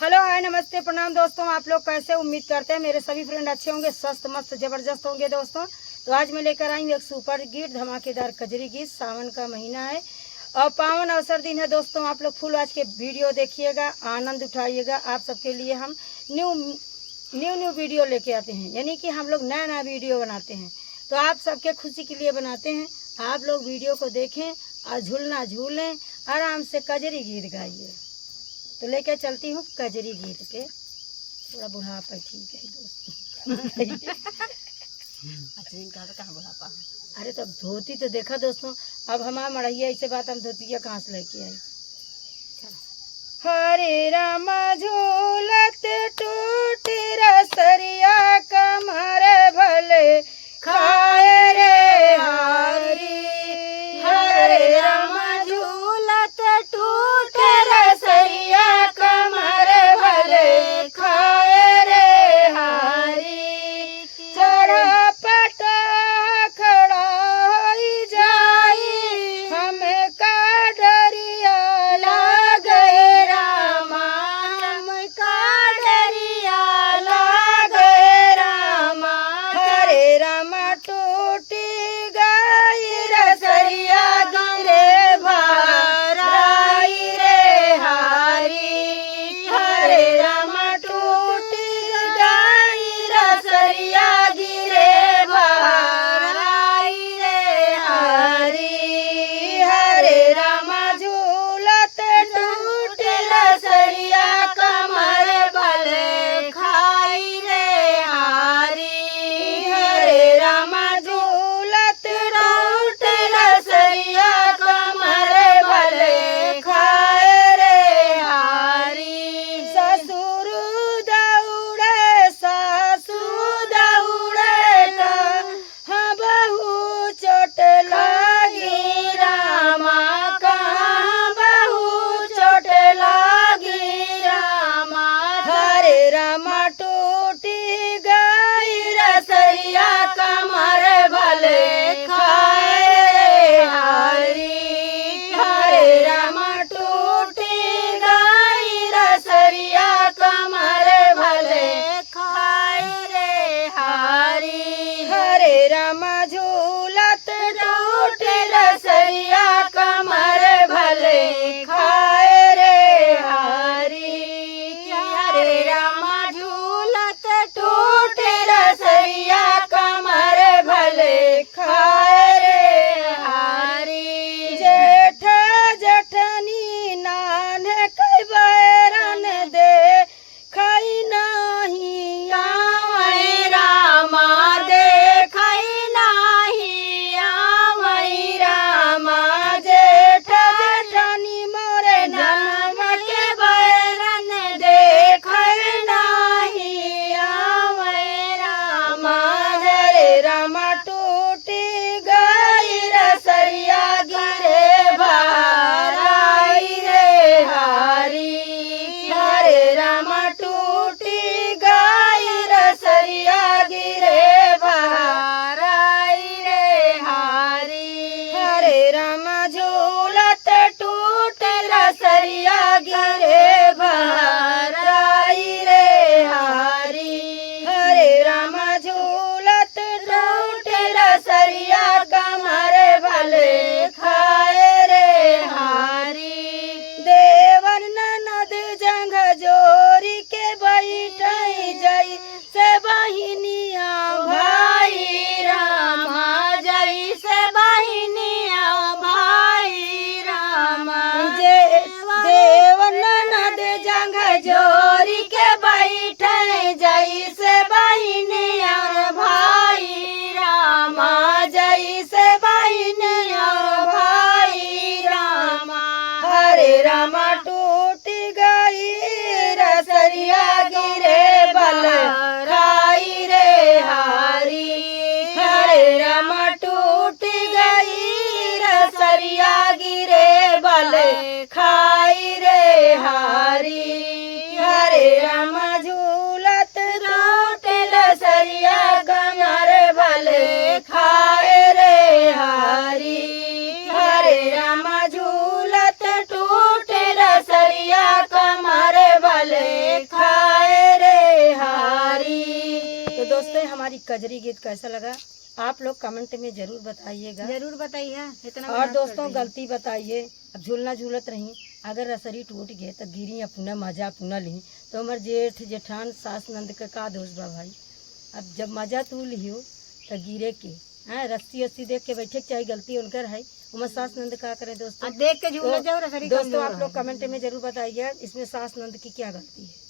Hello hi नमस्ते प्रणाम दोस्तों, आप लोग कैसे? उम्मीद करते हैं मेरे सभी फ्रेंड अच्छे होंगे, स्वस्थ मस्त जबरदस्त होंगे दोस्तों। तो आज मैं लेकर आई हूँ एक सुपर गीत, धमाकेदार कजरी गीत। सावन का महीना है और पावन अवसर दिन है दोस्तों। आप लोग फुल आज के वीडियो देखिएगा, आनंद उठाइएगा। आप सबके लिए हम न्यू वीडियो लेके आते हैं, यानी कि हम लोग नया नया वीडियो बनाते हैं। तो आप सबके खुशी के लिए बनाते हैं। आप लोग वीडियो को देखें और झूलना झूलें, आराम से कजरी गीत गाइए। तो लेके चलती हूँ कजरी गीत पे। थोड़ा बुढ़ापा ठीक है दोस्तों। कहाँ बुढ़ापा? अरे तब धोती तो देखा दोस्तों। अब हमारा मड़ैया ऐसे बात, हम धोतिया कहाँ से लेके आई। हरे रामा झूलत टूट रसरिया कमर भले खाए रे हारी। हरे रामा झूलत टूट रसरिया कमर भले खाए रे हारी। चढ़ा पटा खड़ा होई जाई, हमें का डरिया लागे रामा। हम का डरिया लागे रामा। हरे रामा टूटी गई रसरिया गिरे भाराई रे हारी। हरे रामा टूटी गई रसरिया गिरे भाराई रे हारी। हरे रामा झूलत टूट रसरिया कमर भले खाई रे हारी। हरे रामा झूलत टूट रसरिया कमर भले खाए रे हारी। ससुर दौड़े सासु दौड़े कहाँ बहू चोट लागी रामा। कहाँ बहू चोट लागी रामा। हरे रामा टूटी गई रसरिया कमर भले खाए रे हारी। हरे रामा टूटी गई रसरिया कमर भले खाए रे हारी। हरे रामा झूलत टूट रसरिया कमर भले खाए रे हारी। हरे रामा झूलत टूट रसरिया कमर भले खाए रे हारी। जेठ जठनी नान्हे कई बैरन दे खाई नाही आवै रामा। दे खाई नाही आवै रामा। जेठ जठनी मोरे जन्म के बैरन दे खाई नाही आवै रामा। हरे रामा टूटी गई रसरिया गिरे भाराई रे हारी। हरे रामा टूटी गई रसरिया गिरे भाराई रे हारी। हरे रामा झूलत टूट रसरिया गिरे भाराई रे हारी। हरे रामा झूलत टूट रसरिया कमर भले खाए रे हारी। देवर ननद जंग जोरी के बैठई जई से बहिनिया भाई रामा। जई से बहिनिया भाई रामा। देवर ननद जंग जोरी के बैठई जई से बहिनिया भाई रामा। जई से बहिनिया भाई रामा। हरे रामा टूट गई रसरिया गिरे बल खाई रे हारी। हरे रामा टूट गई रसरिया गिरे बल खाई रे हारी। हरे रामा झूलत टूट रसरिया कमर भले खाए रे हारी। हरे रामा झूलत टूट रस कजरी गीत कैसा लगा आप लोग कमेंट में जरूर बताइएगा। जरूर बताइए इतना। और दोस्तों गलती बताइए, अब झूलना झूलत रही, अगर रसरी टूट गए तो गिरी अपना मजा अपना ली, तो हमार जेठ जेठान सास नंद का दोष बा भाई। अब जब मजा तू लियो तो गिरे के हाँ रस्सी वस्सी देख के बैठे चाहे गलती उनकर है, उमर सास नंद का करे दोस्तों। देख के झूला जाओ रसरी। दोस्तों आप लोग कमेंट में जरूर बताइए इसमें सास नंद की क्या गलती है।